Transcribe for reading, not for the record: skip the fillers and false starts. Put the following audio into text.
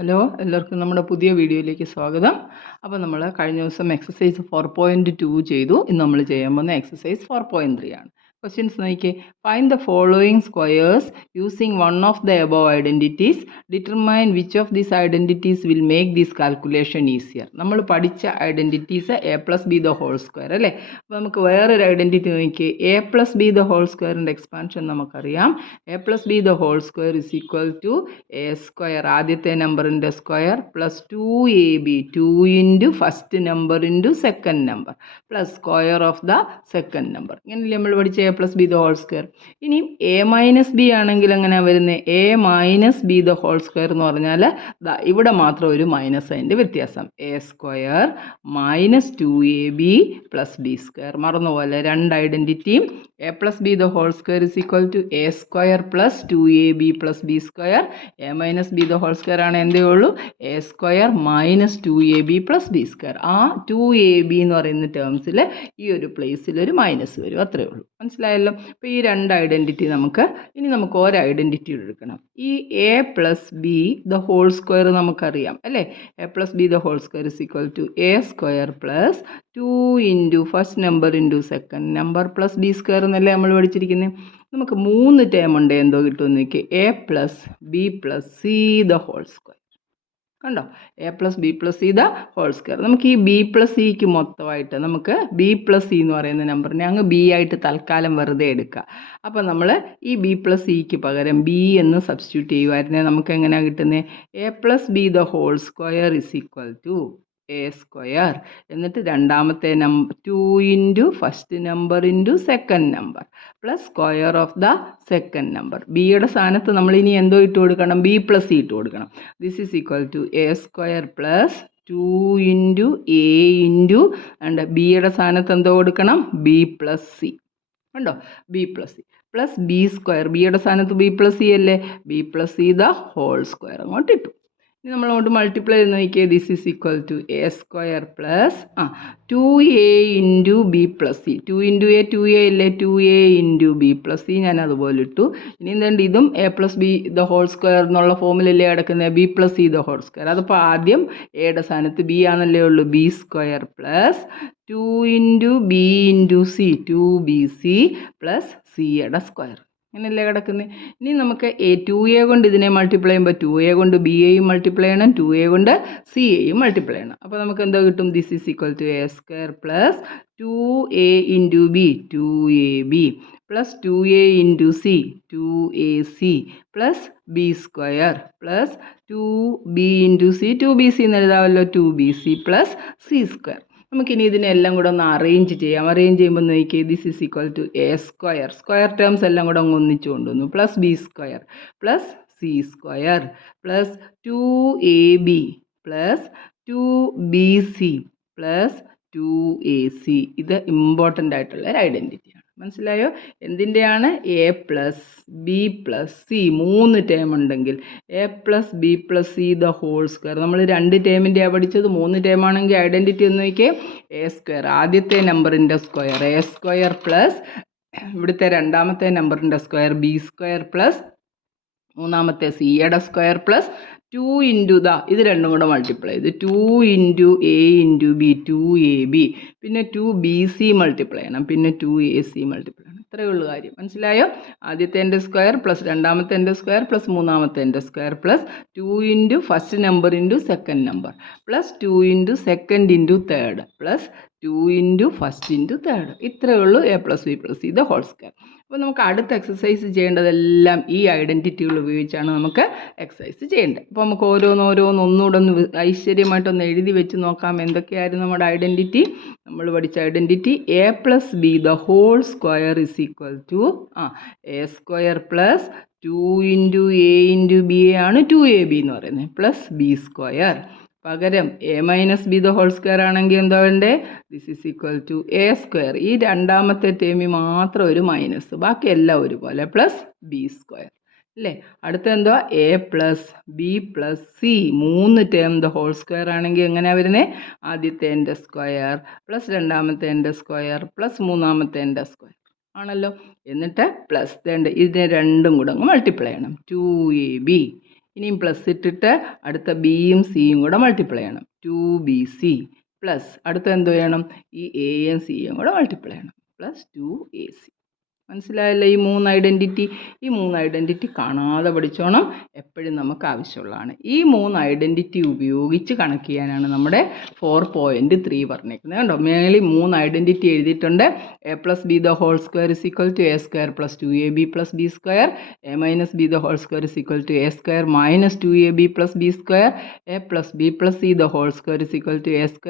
Hello, എല്ലാവർക്കും നമ്മുടെ പുതിയ വീഡിയോയിലേക്ക് സ്വാഗതം. അപ്പോൾ നമ്മൾ കഴിഞ്ഞ ദിവസം എക്സസൈസ് 4.2 ചെയ്തു. ഇന്ന് നമ്മൾ ചെയ്യാൻ പോകുന്ന എക്സസൈസ് 4.3 ആണ്. ക്വസ്റ്റ്യൻസ് നോക്കിയേ. Find the following squares using one of the above identities. Determine which of these identities will make this calculation easier. നമ്മൾ പഠിച്ച identities A plus B the whole square അല്ലേ. അപ്പോൾ നമുക്ക് വേറൊരു ഐഡൻറ്റിറ്റി നോക്കിയേ. A plus B the whole സ്ക്വയറിൻ്റെ expansion നമുക്കറിയാം. A plus B the whole square is equal to A square, ആദ്യത്തെ നമ്പറിൻ്റെ square, plus 2ab, 2 into first number into second number, plus square of the second number. ഇങ്ങനെയല്ലേ നമ്മൾ പഠിച്ച A plus B the whole square. ഇനി A minus B ആണെങ്കിൽ എങ്ങനെയാണ് വരുന്നത്? A minus B the whole square എന്ന് പറഞ്ഞാൽ ഇവിടെ മാത്രം ഒരു മൈനസ് അതിൻ്റെ വ്യത്യാസം. A square minus 2ab plus B square. മറന്നുപോലെ രണ്ട് ഐഡൻറ്റിറ്റിയും A plus B the whole square is equal to A square plus 2ab plus B square. A minus B the whole square ആണ് എന്തേ ഉള്ളൂ, A square minus 2ab plus B square. ആ 2ab എന്ന് പറയുന്ന ടേംസിൽ ഈ ഒരു പ്ലേസിൽ ഒരു മൈനസ് വരും, അത്രയേ ഉള്ളൂ. മനസ്സിലായല്ലോ. അപ്പോൾ ഈ രണ്ട് ഐഡൻറ്റിറ്റി ഇനി നമുക്ക് ഒരു ഐഡൻറ്റിറ്റി എടുക്കണം. ഈ A plus B the whole square നമുക്കറിയാം അല്ലേ. A plus B the whole square is equal to A square plus 2 into first number into second number plus B square എന്നല്ലേ നമ്മൾ പഠിച്ചിരിക്കുന്നത്. നമുക്ക് 3 ടേം ഉണ്ട്. എന്തോ കിട്ടുമെന്ന് നോക്കി. A plus B plus C the whole square. കണ്ടോ, A plus B plus C the whole square. നമുക്ക് ഈ ബി പ്ലസ് സിക്ക് മൊത്തമായിട്ട് നമുക്ക് ബി പ്ലസ് സി എന്ന് പറയുന്ന നമ്പറിനെ അങ്ങ് ബി ആയിട്ട് തൽക്കാലം വെറുതെ എടുക്കുക. അപ്പോൾ നമ്മൾ ഈ ബി പ്ലസ് സിക്ക് പകരം ബി എന്ന് സബ്സ്റ്റിറ്റ്യൂട്ട് ചെയ്യുമായിരുന്നേ നമുക്ക് എങ്ങനെയാണ് കിട്ടുന്നത്? A plus B the whole square is equal to A square, എന്നിട്ട് രണ്ടാമത്തെ number 2 into first number into second number plus square of the second number. ബിയുടെ സ്ഥാനത്ത് നമ്മൾ ഇനി എന്തോ ഇട്ട് കൊടുക്കണം? ബി പ്ലസ് സി ഇട്ട് കൊടുക്കണം. This is equal to A square plus 2 into A into ബിയുടെ സ്ഥാനത്ത് എന്തോ കൊടുക്കണം? B plus C. കണ്ടോ, B plus C plus B square. ബിയുടെ സ്ഥാനത്ത് ബി പ്ലസ് സി അല്ലേ, B plus C the whole square അങ്ങോട്ട് ഇട്ടു. ഇനി നമ്മൾ അങ്ങോട്ട് മൾട്ടിപ്ലൈ ചെയ്ത് നോക്കിയാൽ this is equal to A square plus 2a into B plus C. 2 into A 2a അല്ലേ, 2a into B plus C ഞാൻ അതുപോലെ ഇട്ടു. ഇനി എന്തുണ്ട്? ഇതും A plus B the whole square എന്നുള്ള ഫോമിലല്ലേ കിടക്കുന്നത്, B plus C the whole square. അതിപ്പോൾ ആദ്യം എയുടെ സ്ഥാനത്ത് ബി ആണല്ലേ ഉള്ളൂ. B square plus 2 into B into C, 2bc plus സിയുടെ സ്ക്വയർ. അങ്ങനെയല്ലേ കിടക്കുന്നത്. ഇനി നമുക്ക് 2a കൊണ്ട് ഇതിനെ മൾട്ടിപ്ലൈ ചെയ്യുമ്പോൾ 2a കൊണ്ട് ബി എയും മൾട്ടിപ്ലൈ ചെയ്യണം, 2a കൊണ്ട് സി എയും മൾട്ടിപ്ലൈ ചെയ്യണം. അപ്പോൾ നമുക്ക് എന്തോ കിട്ടും? This is equal to A square plus 2a into B 2ab plus 2a into C 2ac plus B square plus 2b into C 2bc എന്ന് എഴുതാമല്ലോ, 2bc പ്ലസ് സി സ്ക്വയർ. നമുക്കിനി ഇതിനെല്ലാം കൂടെ ഒന്ന് അറേഞ്ച് ചെയ്യാം. അറേഞ്ച് ചെയ്യുമ്പോൾ നോക്കി, this is equal to A square, square terms എല്ലാം കൂടെ അങ്ങ് ഒന്നിച്ച് കൊണ്ടുവന്നു, plus B square plus C square plus 2ab plus 2bc plus 2ac. ഇത് ഇമ്പോർട്ടൻ്റ് ആയിട്ടുള്ള ഒരു ഐഡൻറ്റിറ്റിയാണ്. മനസ്സിലായോ? എന്തിൻ്റെയാണ്? A plus B plus C 3 term ഉണ്ടെങ്കിൽ A plus B plus C the whole square. നമ്മൾ 2 ടേമിൻ്റെയാണ് പഠിച്ചത്. 3 ടേം ആണെങ്കിൽ ഐഡൻറ്റിറ്റി ഒന്ന് നോക്കിയേ. എ സ്ക്വയർ, ആദ്യത്തെ നമ്പറിൻ്റെ സ്ക്വയർ എ സ്ക്വയർ പ്ലസ് ഇവിടുത്തെ രണ്ടാമത്തെ നമ്പറിൻ്റെ സ്ക്വയർ ബി സ്ക്വയർ പ്ലസ് മൂന്നാമത്തെ സിയുടെ സ്ക്വയർ പ്ലസ് 2 ഇൻറ്റു ഇത് രണ്ടും കൂടെ മൾട്ടിപ്ലൈ ചെയ്ത് 2 into A into B 2ab, പിന്നെ 2bc മൾട്ടിപ്ലൈ ചെയ്യണം, പിന്നെ 2ac മൾട്ടിപ്ലൈ ചെയ്യണം. ഇത്രയേ ഉള്ളൂ കാര്യം. മനസ്സിലായോ? ആദ്യത്തെ സ്ക്വയർ പ്ലസ് രണ്ടാമത്തെ സ്ക്വയർ പ്ലസ് മൂന്നാമത്തെ square plus 2 into first number into second number plus 2 into second into third plus 2 into first into third. ഇത്രയേ ഉള്ളൂ A plus B plus C the whole square. അപ്പോൾ നമുക്ക് അടുത്ത എക്സസൈസ് ചെയ്യേണ്ടതെല്ലാം ഈ ഐഡൻറ്റിറ്റികൾ ഉപയോഗിച്ചാണ് നമുക്ക് എക്സസൈസ് ചെയ്യേണ്ടത്. അപ്പോൾ നമുക്ക് ഒന്നുകൂടെ ഒന്ന് ഐശ്വര്യമായിട്ടൊന്ന് എഴുതി വെച്ച് നോക്കാം. എന്തൊക്കെയായിരുന്നു നമ്മുടെ ഐഡൻറ്റിറ്റി? നമ്മൾ പഠിച്ച identity A plus B the whole square is equal to A square plus 2 into A into B ആണ് 2ab എന്ന് പറയുന്നത് പ്ലസ് ബി സ്ക്വയർ. പകരം A minus B the whole square ആണെങ്കിൽ എന്താ വേണ്ടേ? This is equal to A square. ഈ രണ്ടാമത്തെ ടേമിൽ മാത്രം ഒരു മൈനസ്, ബാക്കി എല്ലാം ഒരുപോലെ പ്ലസ് ബി സ്ക്വയർ അല്ലേ. അടുത്ത എന്തോ? A plus B plus C 3 term the whole square ആണെങ്കിൽ എങ്ങനെയാണ് വരുന്നത്? ആദ്യത്തെ സ്ക്വയർ പ്ലസ് രണ്ടാമത്തെ സ്ക്വയർ പ്ലസ് മൂന്നാമത്തെ സ്ക്വയർ ആണല്ലോ. എന്നിട്ട് പ്ലസ് ഇതിനെ രണ്ടും കൂടെ അങ്ങ് മൾട്ടിപ്ലൈ ചെയ്യണം. 2ab ഇനിയും പ്ലസ് ഇട്ടിട്ട് അടുത്ത ബിയും സിയും കൂടെ മൾട്ടിപ്ലൈ ചെയ്യണം. 2BC പ്ലസ് അടുത്ത എന്ത് ചെയ്യണം? ഈ എയും സിയും കൂടെ മൾട്ടിപ്ലൈ ചെയ്യണം. Plus 2AC. മനസ്സിലായല്ലോ ഈ 3 ഐഡൻറ്റിറ്റി? ഈ 3 ഐഡൻറ്റിറ്റി കാണാതെ പഠിച്ചോണം, എപ്പോഴും നമുക്ക് ആവശ്യമുള്ളതാണ്. ഈ 3 ഐഡൻറ്റിറ്റി ഉപയോഗിച്ച് കണക്ക് ചെയ്യാനാണ് നമ്മുടെ 4.3 പറഞ്ഞേക്കുന്നത്. കണ്ടോ, മേളിൽ 3 ഐഡൻറ്റിറ്റി എഴുതിയിട്ടുണ്ട്. a+b² = a² + 2ab + b², a-b² = a² - 2ab + b², a+b + c² = a²